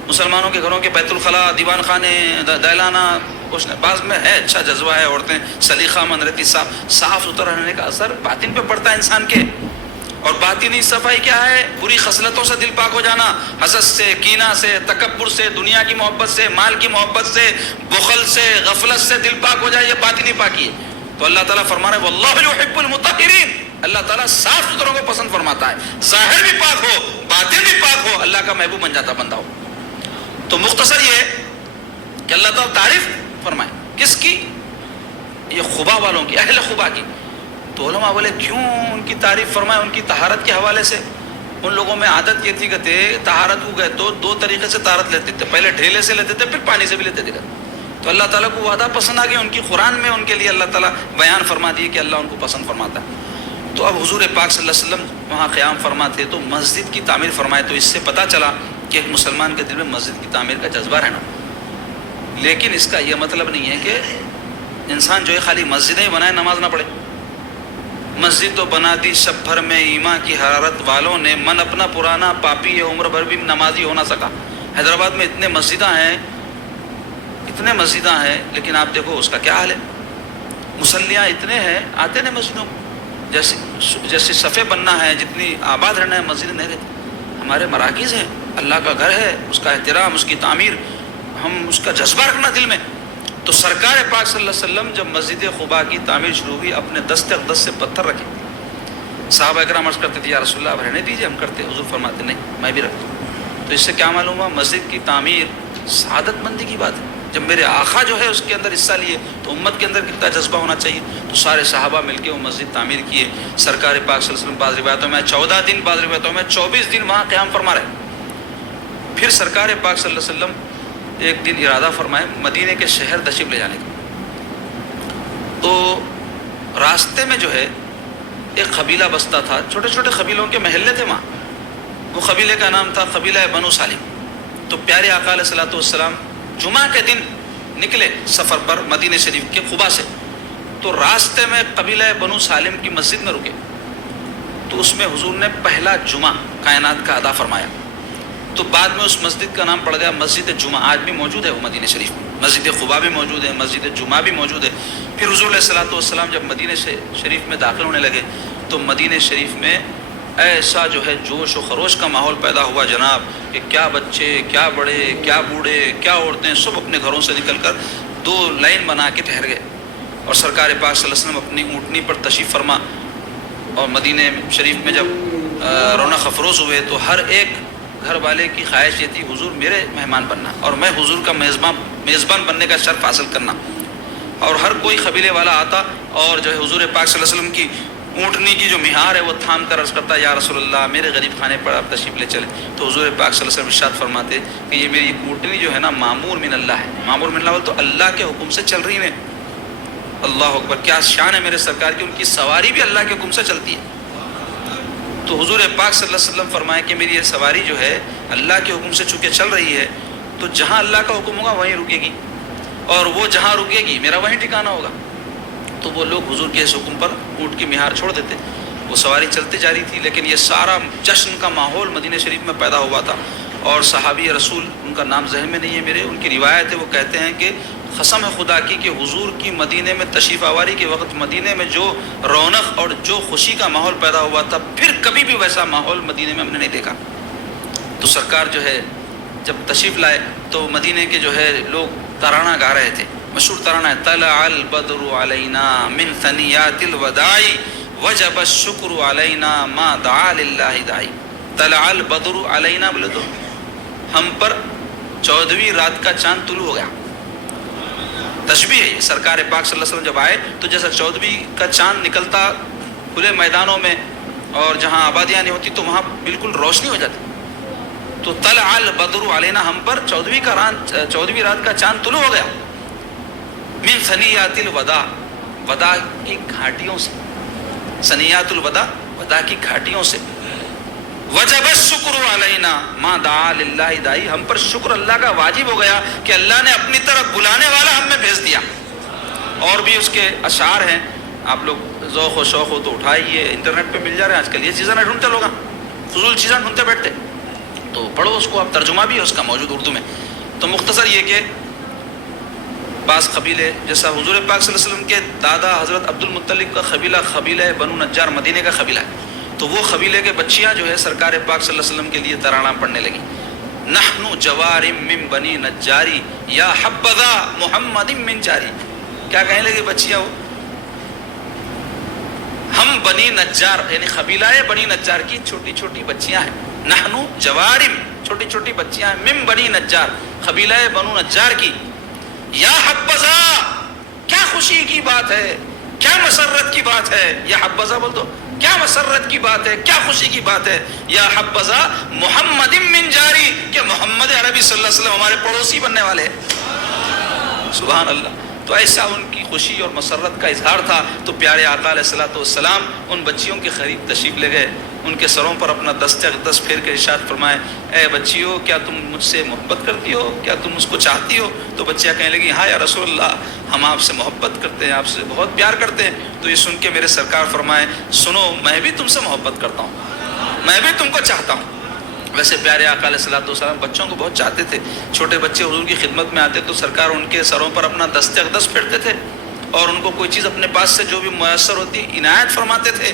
مسلمانوں کے گھروں کے بیت الخلاء, دیوان خانے, دہلانہ, کچھ نہیں, بعض میں ہے اچھا جذبہ ہے, عورتیں سلیقہ مند رہتی, صاف ستھرا رہنے کا اثر باطن پہ پڑتا ہے انسان کے. اور باطنی صفائی کیا ہے, بری خصلتوں سے دل پاک ہو جانا, حسد سے, کینہ سے, تکبر سے, دنیا کی محبت سے, مال کی محبت سے, بخل سے, غفلت سے دل پاک ہو جائے, یہ باطنی پاکی ہے. تو اللہ تعالیٰ فرما رہے ہیں واللہ یحب المطہرین, اللہ تعالیٰ صاف ستھروں کو پسند فرماتا ہے, ظاہر بھی پاک ہو, باطن بھی پاک ہو, اللہ کا محبوب بن جاتا بندہ ہو. تو مختصر یہ کہ اللہ تعالیٰ تعریف فرمائے کس کی, یہ قباء والوں کی, اہل قباء کی. تو علماء بولے کیوں ان کی تعریف فرمائے, ان کی طہارت کے حوالے سے. ان لوگوں میں عادت یہ تھی کہ طہارت کو گئے تو 2 طریقے سے طہارت لیتے تھے, پہلے ڈھیلے سے لیتے تھے, پھر پانی سے بھی لیتے تھے. تو اللہ تعالیٰ کو وعدہ پسند آ گیا ان کی, قرآن میں ان کے لیے اللہ تعالیٰ بیان فرما دیے کہ اللہ ان کو پسند فرماتا ہے. تو اب حضور پاک صلی اللہ علیہ وسلم وہاں قیام فرما تھے تو مسجد کی تعمیر فرمائے، تو اس سے پتہ چلا کہ ایک مسلمان کے دل میں مسجد کی تعمیر کا جذبہ رہنا. لیکن اس کا یہ مطلب نہیں ہے کہ انسان جو ہے خالی مسجدیں ہی بنائے، نماز نہ پڑھے. مسجد تو بنا دی شب بھر میں ایمان کی حرارت والوں نے، من اپنا پرانا پاپی ہے عمر بھر بھی نمازی ہو نہ سکا. حیدرآباد میں اتنے مسجداں ہیں لیکن آپ دیکھو اس کا کیا حال ہے. مصلیاں اتنے ہیں، آتے نہیں مسجدوں کو، جیسے صفے بننا ہے، جتنی آباد رہنا ہے مسجد نہیں رہتی. ہمارے مراکز ہیں، اللہ کا گھر ہے، اس کا احترام، اس کی تعمیر، ہم اس کا جذبہ رکھنا دل میں. تو سرکار پاک صلی اللہ علیہ وسلم جب مسجد قباء کی تعمیر شروع ہوئی اپنے دست اقدس سے پتھر رکھے. صحابہ کرام عرض کرتے تھے یا رسول اللہ آپ رہنے دیجیے، ہم کرتے. حضور فرماتے نہیں میں بھی رکھتا ہوں. تو اس سے کیا معلوم ہوا؟ مسجد کی تعمیر سعادت مندی کی بات ہے. جب میرے آقا جو ہے اس کے اندر حصہ لیے تو امت کے اندر کتنا جذبہ ہونا چاہیے. تو سارے صحابہ مل کے وہ مسجد تعمیر کیے. سرکار پاک صلی اللہ علیہ وسلم بعض روایتوں میں 14 دن، بعض روایتوں میں 24 دن وہاں قیام فرما رہے. پھر سرکار پاک صلی اللہ علیہ وسلم ایک دن ارادہ فرمائے مدینے کے شہر تشریف لے جانے کا. تو راستے میں جو ہے ایک قبیلہ بستا تھا، چھوٹے چھوٹے قبیلوں کے محلے تھے وہاں. وہ قبیلے کا نام تھا قبیلہ بنو سالم. تو پیارے آقا علیہ الصلوۃ والسلام جمعہ کے دن نکلے سفر پر مدینہ شریف کے قباء سے. تو راستے میں قبیلہ بنو سالم کی مسجد میں رکے. تو اس میں حضور نے پہلا جمعہ کائنات کا ادا فرمایا. تو بعد میں اس مسجد کا نام پڑ گیا مسجد جمعہ. آج بھی موجود ہے وہ مدینہ شریف میں. مسجد قباء بھی موجود ہے، مسجد جمعہ بھی موجود ہے. پھر حضور علیہ الصلوۃ والسلام جب مدینہ شریف میں داخل ہونے لگے تو مدینہ شریف میں ایسا جو ہے جوش و خروش کا ماحول پیدا ہوا جناب کہ کیا بچے، کیا بڑے، کیا بوڑھے، کیا عورتیں سب اپنے گھروں سے نکل کر 2 لائن بنا کے ٹھہر گئے. اور سرکار پاک صلی اللہ علیہ وسلم اپنی اونٹنی پر تشریف فرما اور مدینہ شریف میں جب رونق افروز ہوئے تو ہر ایک گھر والے کی خواہش یہ تھی حضور میرے مہمان بننا اور میں حضور کا میزبان بننے کا شرف حاصل کرنا. اور ہر کوئی قبیلے والا آتا اور جو ہے حضور پاک صلی اللہ علیہ وسلم کی اونٹنی کی جو مہار ہے وہ تھام کر عرض کرتا یا رسول اللہ میرے غریب خانے پر آپ تشریف لے چلے. تو حضور پاک صلی اللہ علیہ وسلم ارشاد فرماتے کہ یہ میری اونٹنی جو ہے نا معمور من اللہ ہے. معمور من اللہ تو اللہ کے حکم سے چل رہی ہے. اللہ اکبر، کیا شان ہے میرے سرکار کی، ان کی سواری بھی اللہ کے حکم سے چلتی ہے. تو حضور پاک صلی اللہ علیہ وسلم فرمائے کہ میری یہ سواری جو ہے اللہ کے حکم سے چونکہ چل رہی ہے تو جہاں اللہ کا حکم ہوگا وہیں رکے گی اور وہ جہاں رکے گی میرا وہیں ٹھکانہ ہوگا. تو وہ لوگ حضور کے اس حکم پر اونٹ کی مہار چھوڑ دیتے. وہ سواری چلتی جا رہی تھی لیکن یہ سارا جشن کا ماحول مدینہ شریف میں پیدا ہوا تھا. اور صحابی رسول، ان کا نام ذہن میں نہیں ہے میرے، ان کی روایت ہے، وہ کہتے ہیں کہ قسم ہے خدا کی کہ حضور کی مدینے میں تشریف آوری کے وقت مدینے میں جو رونق اور جو خوشی کا ماحول پیدا ہوا تھا پھر کبھی بھی ویسا ماحول مدینے میں ہم نے نہیں دیکھا. تو سرکار جو ہے جب تشریف لائے تو مدینے کے جو ہے لوگ ترانہ گا رہے تھے. مشہور ترانہ ہے طلع البدر علینا من ثنیات الوداع وجب الشکر علینا ما دعا للہ داعی. طلع البدر علینا بولے تو ہم پر 14ویں رات کا چاند طلوع ہو گیا. تشبیہ ہے یہ. سرکار پاک صلی اللہ علیہ وسلم جب آئے تو جیسا 14ویں کا چاند نکلتا کھلے میدانوں میں اور جہاں آبادیاں نہیں ہوتی تو وہاں بالکل روشنی ہو جاتی. تو طلع البدر علینا ہم پر 14ویں رات کا چاند طلوع ہو گیا. من ثنیات الوداع، ودا کی گھاٹیوں سے، ثنیات الوداع ودا کی گھاٹیوں سے. وجب الشکر علینا ما دعا للہ داعی، ہم پر شکر اللہ کا واجب ہو گیا کہ اللہ نے اپنی طرف بلانے والا ہم میں بھیج دیا. اور بھی اس کے اشعار ہیں، آپ لوگ ذوق و شوق ہو تو اٹھائیے، انٹرنیٹ پہ مل جا رہے ہیں آج کل. یہ چیزیں نہ ڈھونڈتے لوگ، فضول چیزیں ڈھونڈتے بیٹھتے. تو پڑھو اس کو، آپ ترجمہ بھی ہے اس کا موجود اردو میں. تو مختصر یہ کہ بعض قبیلے جیسا حضور پاک صلی اللہ علیہ وسلم کے دادا حضرت عبد المطلب کا قبیلہ بنو نجار مدینے کا قبیلہ ہے. تو وہ قبیلے کے بچیاں جو ہے سرکار پاک صلی اللہ علیہ وسلم کے لیے ترانہ پڑھنے لگی. نحن جوارم من بنی نجاری یا حبذا محمد من جاری. کیا کہنے لگے بچیاں؟ وہ ہم بنی نجار یعنی قبیلہ بنی نجار کی چھوٹی چھوٹی بچیاں ہیں. نحن جوارم چھوٹی چھوٹی بچیاں ہیں، من بنی نجار قبیلہ بنو نجار کی. یا حبذا کیا خوشی کی بات ہے، کیا مسرت کی بات ہے. یا حبذا بول دو، کیا مسرت کی بات ہے، کیا خوشی کی بات ہے. یا حبذا محمد من جاری کہ محمد عربی صلی اللہ علیہ وسلم ہمارے پڑوسی بننے والے ہیں. سبحان اللہ. تو ایسا ان کی خوشی اور مسرت کا اظہار تھا. تو پیارے آقا علیہ الصلوۃ والسلام ان بچیوں کے قریب تشریف لے گئے, ان کے سروں پر اپنا دست اقدس پھیر کے ارشاد فرمائے, اے بچیوں, کیا تم مجھ سے محبت کرتی ہو؟ کیا تم اس کو چاہتی ہو؟ تو بچیاں کہنے لگی, ہاں یا رسول اللہ, ہم آپ سے محبت کرتے ہیں, آپ سے بہت پیار کرتے ہیں. تو یہ سن کے میرے سرکار فرمائے, سنو, میں بھی تم سے محبت کرتا ہوں, میں بھی تم کو چاہتا ہوں. ویسے پیارے آقا علیہ الصلوۃ والسلام بچوں کو بہت چاہتے تھے. چھوٹے بچے حضور کی خدمت میں آتے تو سرکار ان کے سروں پر اپنا دست اقدس پھیرتے تھے اور ان کو کوئی چیز اپنے پاس سے جو بھی میسر ہوتی عنایت فرماتے تھے.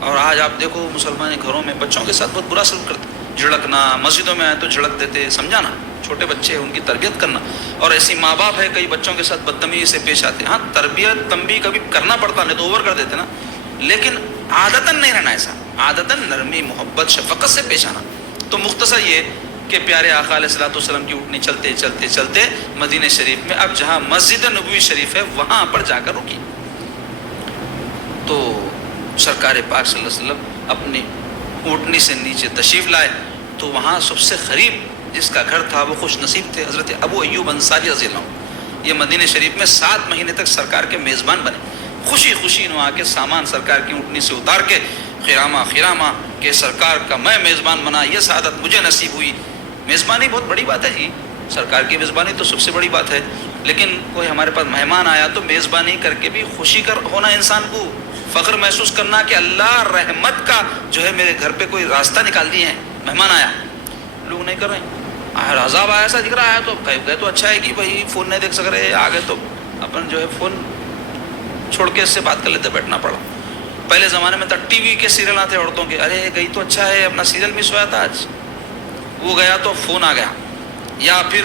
اور آج آپ دیکھو مسلمان گھروں میں بچوں کے ساتھ بہت برا سلوک کرتے, جھڑکنا, مسجدوں میں آئے تو جھڑک دیتے, سمجھانا, چھوٹے بچے ان کی تربیت کرنا. اور ایسی ماں باپ ہے کئی بچوں کے ساتھ بدتمیزی سے پیش آتے. ہاں, تربیت تنبیہ کبھی کرنا پڑتا, نہیں تو اوور کر دیتے نا, لیکن عادتاً نہیں رہنا ایسا, عادتاً نرمی, محبت, شفقت سے پیش آنا. تو مختصر یہ کہ پیارے آقا علیہ الصلوۃ والسلام کی اٹھنی چلتے چلتے چلتے مدینہ شریف میں, اب جہاں مسجد نبوی شریف ہے وہاں پر جا کر رکی. تو سرکار پاک صلی اللہ علیہ وسلم اپنی اونٹنی سے نیچے تشریف لائے. تو وہاں سب سے قریب جس کا گھر تھا وہ خوش نصیب تھے حضرت ابو ایوب انصاری رضی اللہ عنہ. یہ مدینہ شریف میں 7 مہینے تک سرکار کے میزبان بنے. خوشی خوشی نو آ کے سامان سرکار کی اونٹنی سے اتار کے خیرامہ کہ سرکار کا میں میزبان بنا, یہ سعادت مجھے نصیب ہوئی. میزبانی بہت بڑی بات ہے جی, سرکار کی میزبانی تو سب سے بڑی بات ہے. لیکن کوئی ہمارے پاس مہمان آیا تو میزبانی کر کے بھی خوشی کر ہونا, انسان کو فخر محسوس کرنا کہ اللہ رحمت کا جو ہے میرے گھر پہ کوئی راستہ نکال دیے ہیں. مہمان آیا, لوگ نہیں کر رہے ہیں, عذاب آیا ایسا دکھ رہا ہے تو گئے تو اچھا ہے کہ بھائی فون نہیں دیکھ سک رہے, آ گئے تو اپن جو ہے فون چھوڑ کے اس سے بات کر لیتے, بیٹھنا پڑا. پہلے زمانے میں تھا ٹی وی کے سیریل آتے عورتوں کے, ارے گئی تو اچھا ہے, اپنا سیریل مس ہوا تھا آج, وہ گیا تو فون آ گیا. یا پھر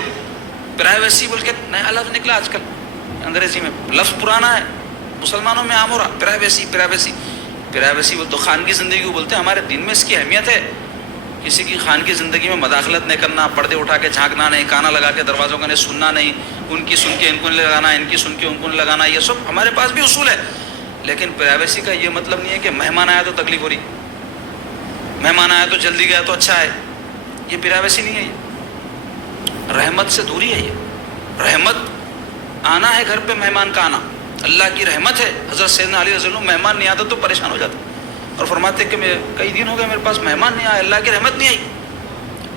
پرائیویسی بول کے نیا لفظ نکلا آج کل انگریزی میں, لفظ پرانا ہے, مسلمانوں میں عام ہو رہا, پرائیویسی بول تو خانگی زندگی کو بولتے ہیں. ہمارے دین میں اس کی اہمیت ہے, کسی کی خانگی زندگی میں مداخلت نہیں کرنا, پردے اٹھا کے جھانکنا نہیں, کانا لگا کے دروازوں کا نہیں سننا نہیں, ان کی سن کے ان کو نہیں لگانا, ان کی سن کے ان کو نہیں لگانا, یہ سب ہمارے پاس بھی اصول ہے. لیکن پرائیویسی کا یہ مطلب نہیں ہے کہ مہمان آیا تو تکلیف ہو رہی, مہمان آیا تو جلدی گیا تو اچھا ہے, یہ پرائیویسی نہیں ہے. یہ رحمت سے دوری ہے. یہ رحمت آنا ہے گھر پہ, مہمان کا آنا اللہ کی رحمت ہے. حضرت سیدنا علی رضی اللہ عنہ مہمان نہیں آتا تو پریشان ہو جاتے اور فرماتے کہ میں کئی دن ہو گئے میرے پاس مہمان نہیں آیا, اللہ کی رحمت نہیں آئی.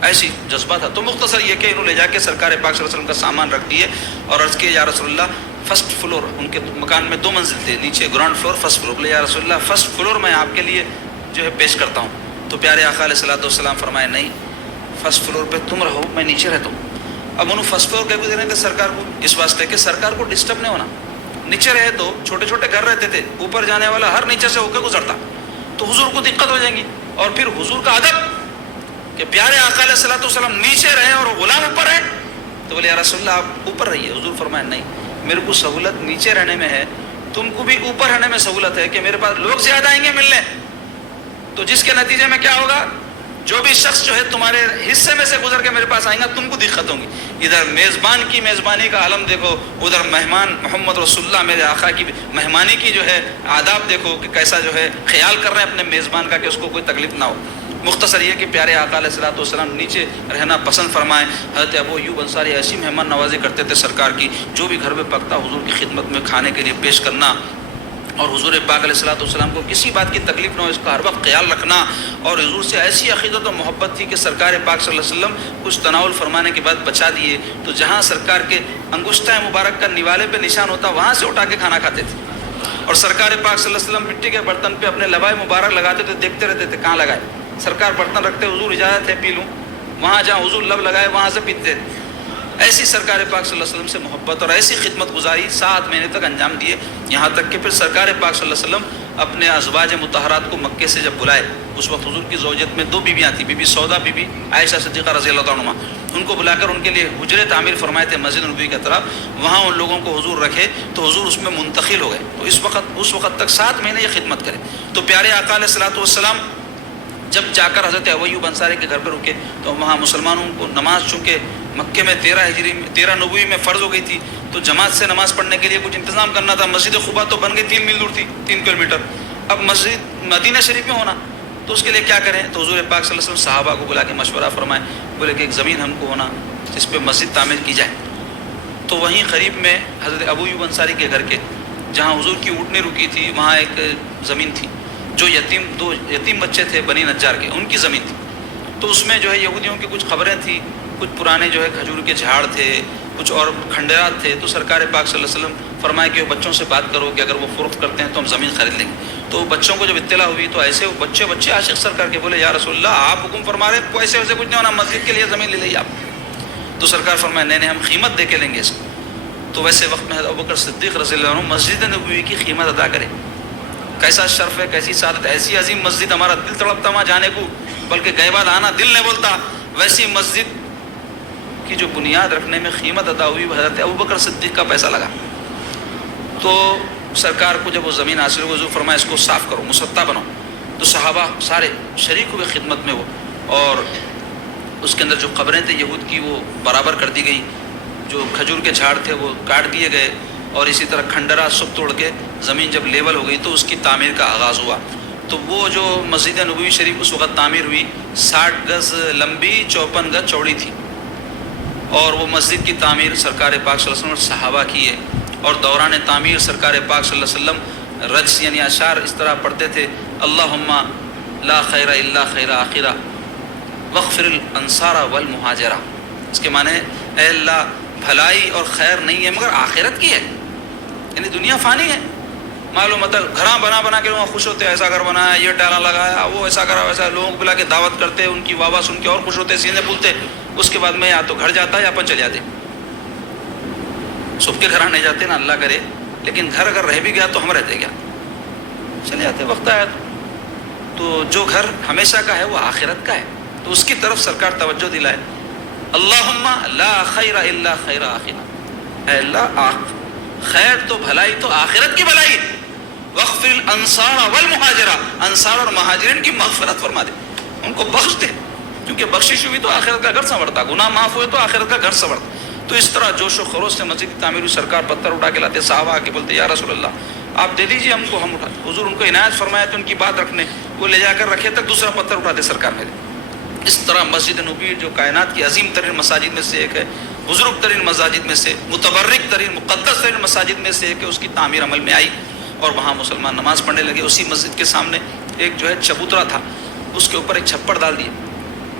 ایسی جذبہ تھا. تو مختصر یہ کہ انہوں لے جا کے سرکار پاک صلی اللہ علیہ وسلم کا سامان رکھ دیے اور عرض کیے, یا رسول اللہ, فرسٹ فلور, ان کے مکان میں 2 منزل تھے, نیچے گراؤنڈ فلور, فرسٹ فلور. یا رسول اللہ, فرسٹ فلور میں آپ کے لیے جو ہے پیش کرتا ہوں. تو پیارے آقا علیہ الصلوۃ والسلام فرمائے, نہیں, فرسٹ فلور پہ تم رہو, میں نیچے رہتا ہوں. اب انہوں فرسٹ فلور کہہ دے رہے تھے سرکار کو, اس واسطے کہ سرکار کو ڈسٹرب نہیں ہونا. نیچے رہے تو چھوٹے چھوٹے گھر رہتے تھے, اوپر جانے والا ہر نیچے سے ہو کے گزرتا تو حضور کو دقت ہو جائیں گی. اور پھر حضور کا ادب کہ پیارے آقا علیہ الصلوۃ والسلام نیچے رہے اور غلام اوپر ہے, تو بولے یا رسول اللہ آپ اوپر رہیے. حضور فرمائے, نہیں, میرے کو سہولت نیچے رہنے میں ہے, تم کو بھی اوپر رہنے میں سہولت ہے کہ میرے پاس لوگ زیادہ آئیں گے ملنے, تو جس کے نتیجے میں کیا ہوگا, جو بھی شخص جو ہے تمہارے حصے میں سے گزر کے میرے پاس آئیں گا تم کو دقت ہوں گی. ادھر میزبان کی میزبانی کا عالم دیکھو, ادھر مہمان محمد رسول اللہ میرے آقا کی مہمانی کی جو ہے آداب دیکھو کہ کیسا جو ہے خیال کر رہے ہیں اپنے میزبان کا کہ اس کو کوئی تکلیف نہ ہو. مختصر یہ کہ پیارے آقا علیہ الصلوۃ والسلام نیچے رہنا پسند فرمائے. حضرت ابو ایوب انصاری ایسی مہمان نوازی کرتے تھے سرکار کی, جو بھی گھر میں پکتا حضور کی خدمت میں کھانے کے لیے پیش کرنا, اور حضور پاک علیہ الصلوۃ والسلام کو کسی بات کی تکلیف نہ ہو اس کا ہر وقت خیال رکھنا. اور حضور سے ایسی عقیدت و محبت تھی کہ سرکار پاک صلی اللہ علیہ وسلم کچھ تناول فرمانے کے بعد بچا دیے تو جہاں سرکار کے انگشتہ مبارک کا نوالے پہ نشان ہوتا وہاں سے اٹھا کے کھانا کھاتے تھے. اور سرکار پاک صلی اللہ علیہ وسلم مٹی کے برتن پہ اپنے لبائے مبارک لگاتے تھے, دیکھتے رہتے تھے کہاں لگائے. سرکار برتن رکھتے, حضور اجازت ہے پی لوں, وہاں جہاں حضور لب لگائے وہاں سے پیتے. ایسی سرکار پاک صلی اللہ علیہ وسلم سے محبت اور ایسی خدمت گزاری 7 مہینے تک انجام دیے. یہاں تک کہ پھر سرکار پاک صلی اللہ علیہ وسلم اپنے ازواج مطہرات کو مکے سے جب بلائے, اس وقت حضور کی زوجت میں 2 بیویاں تھیں, بی بی سودا, بی بی عائشہ صدیقہ رضی اللہ عنہا. ان کو بلا کر ان کے لیے حجرے تعمیر فرمائے تھے مسجد نبوی کی طرف, وہاں ان لوگوں کو حضور رکھے تو حضور اس میں منتقل ہو گئے. تو اس وقت تک 7 مہینے یہ خدمت کرے. تو پیارے آقا علیہ الصلوۃ والسلام جب جا کر حضرت ابو ایوب انصاری کے گھر پہ رکے تو وہاں مسلمانوں کو نماز, چونکہ مکے میں 13 نبوی میں فرض ہو گئی تھی تو جماعت سے نماز پڑھنے کے لیے کچھ انتظام کرنا تھا. مسجد قباء تو بن گئی 3 میل دور تھی, 3 کلومیٹر. اب مسجد مدینہ شریف میں ہونا تو اس کے لیے کیا کریں, تو حضور پاک صلی اللہ علیہ وسلم صحابہ کو بلا کے مشورہ فرمائے, بولے کہ ایک زمین ہم کو ہونا جس پہ مسجد تعمیر کی جائے. تو وہیں قریب میں حضرت ابو ایوب انصاری کے گھر کے جہاں حضور کی اونٹنی رکی تھی وہاں ایک زمین تھی جو دو یتیم بچے تھے بنی نجار کے، ان کی زمین تھی. تو اس میں جو ہے یہودیوں کی کچھ خبریں تھیں، کچھ پرانے جو ہے کھجور کے جھاڑ تھے، کچھ اور کھنڈرات تھے. تو سرکار پاک صلی اللہ علیہ وسلم فرمائے کہ وہ بچوں سے بات کرو کہ اگر وہ فروخت کرتے ہیں تو ہم زمین خرید لیں گے. تو بچوں کو جب اطلاع ہوئی تو ایسے وہ بچے عاشق سرکار کے بولے یا رسول اللہ آپ حکم فرما رہے ہیں، ایسے ویسے کچھ نہیں ہونا، مسجد کے لیے زمین لے لیں آپ. تو سرکار فرمائے نہیں ہم قیمت دے کے لیں گے اس کو. تو ویسے وقت میں حضرت ابوبکر صدیق رضی اللہ عنہ مسجد نبوی کی قیمت ادا کرے. کیسا شرف ہے، کیسی سعادت، ایسی عظیم مسجد، ہمارا دل تڑپتا وہاں جانے کو، بلکہ گئے بعد آنا دل نہیں بولتا. ویسی مسجد کی جو بنیاد رکھنے میں قیمت ادا ہوئی وہ حضرت ابوبکر صدیق کا پیسہ لگا. تو سرکار کو جب وہ زمین حاصل ہوئی، حضور فرمایا اس کو صاف کرو، مسطح بناؤ. تو صحابہ سارے شریک ہوئے خدمت میں وہ، اور اس کے اندر جو قبریں تھے یہود کی وہ برابر کر دی گئی، جو کھجور کے جھاڑ تھے وہ کاٹ دیے گئے، اور اسی طرح کھنڈرا سب توڑ کے زمین جب لیول ہو گئی تو اس کی تعمیر کا آغاز ہوا. تو وہ جو مسجد نبوی شریف اس وقت تعمیر ہوئی 60 گز لمبی 54 گز چوڑی تھی، اور وہ مسجد کی تعمیر سرکار پاک صلی اللہ علیہ وسلم صحابہ کی ہے. اور دوران تعمیر سرکار پاک صلی اللہ علیہ وسلم رجس یعنی اشعار اس طرح پڑھتے تھے، اللہم لا خیر الا خیر آخرہ واغفر الانصار والمہاجرہ. اس کے معنی اے اللہ بھلائی اور خیر نہیں ہے مگر آخرت کی ہے، یعنی دنیا فانی ہے. معلوم ہوتا گھراں بنا کے لوگ خوش ہوتے ہیں، ایسا گھر بنایا، یہ ٹائلا لگایا، وہ ایسا کرا ویسا، لوگوں کو بلا کے دعوت کرتے، ان کی واہ واہ سن کے اور خوش ہوتے، سینے پھولتے. اس کے بعد میں یا تو گھر جاتا یا اپن چلے جاتے. سب کے گھر نہیں جاتے نا، اللہ کرے، لیکن گھر اگر رہ بھی گیا تو ہم رہتے گیا، چلے جاتے وقت آیا تو جو گھر ہمیشہ کا ہے وہ آخرت کا ہے. تو اس کی طرف سرکار توجہ دلائے، اللہم لا خیر الا خیر آخرہ، اے اللہ خیر تو بھلائی تو آخرت کی بھلائی، واغفر الانصار والمہاجرہ، انصار اور مہاجرین کی مغفرت فرما دے، ان کو بخش دے، کیونکہ بخشش ہوئی تو آخرت کا گھر سنورتا، گناہ معاف ہوئے تو آخرت کا گھر سنورتا. تو اس طرح جوش و خروش سے مسجد کی تعمیر ہوئی. سرکار پتھر اٹھا کے لاتے، صحابہ آ کے بولتے یا رسول اللہ آپ دے دیجیے ہم کو، ہم اٹھاتے. حضور ان کو عنایت فرمایا تو ان کی بات رکھنے وہ لے جا کر رکھے تک دوسرا پتھر اٹھاتے سرکار میرے. اس طرح مسجد نبوی جو کائنات کی عظیم ترین مساجد میں سے ایک ہے، بزرگ ترین مساجد میں سے، متبرک ترین مقدس ترین مساجد میں سے ایک ہے، اس کی تعمیر عمل میں آئی اور وہاں مسلمان نماز پڑھنے لگے. اسی مسجد کے سامنے ایک جو ہے چبوترا تھا، اس کے اوپر ایک چھپڑ ڈال دیے،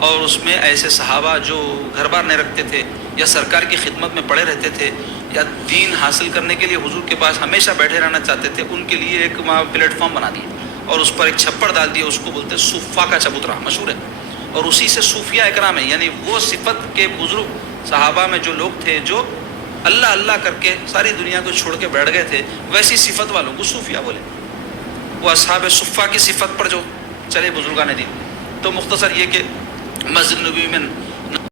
اور اس میں ایسے صحابہ جو گھر بار نہیں رکھتے تھے یا سرکار کی خدمت میں پڑے رہتے تھے یا دین حاصل کرنے کے لیے حضور کے پاس ہمیشہ بیٹھے رہنا چاہتے تھے، ان کے لیے ایک وہاں پلیٹ فارم بنا دیے اور اس پر ایک چھپڑ ڈال دیے. اس کو بولتے ہیں صفا کا چبوترا، مشہور ہے. اور اسی سے صوفیہ اکرام ہے، یعنی وہ صفت کے بزرگ صحابہ میں جو لوگ تھے جو اللہ اللہ کر کے ساری دنیا کو چھوڑ کے بیٹھ گئے تھے، ویسی صفت والوں کو صوفیہ بولے. وہ اصحاب صفا کی صفت پر جو چلے بزرگان دین. تو مختصر یہ کہ مسجد نبوی میں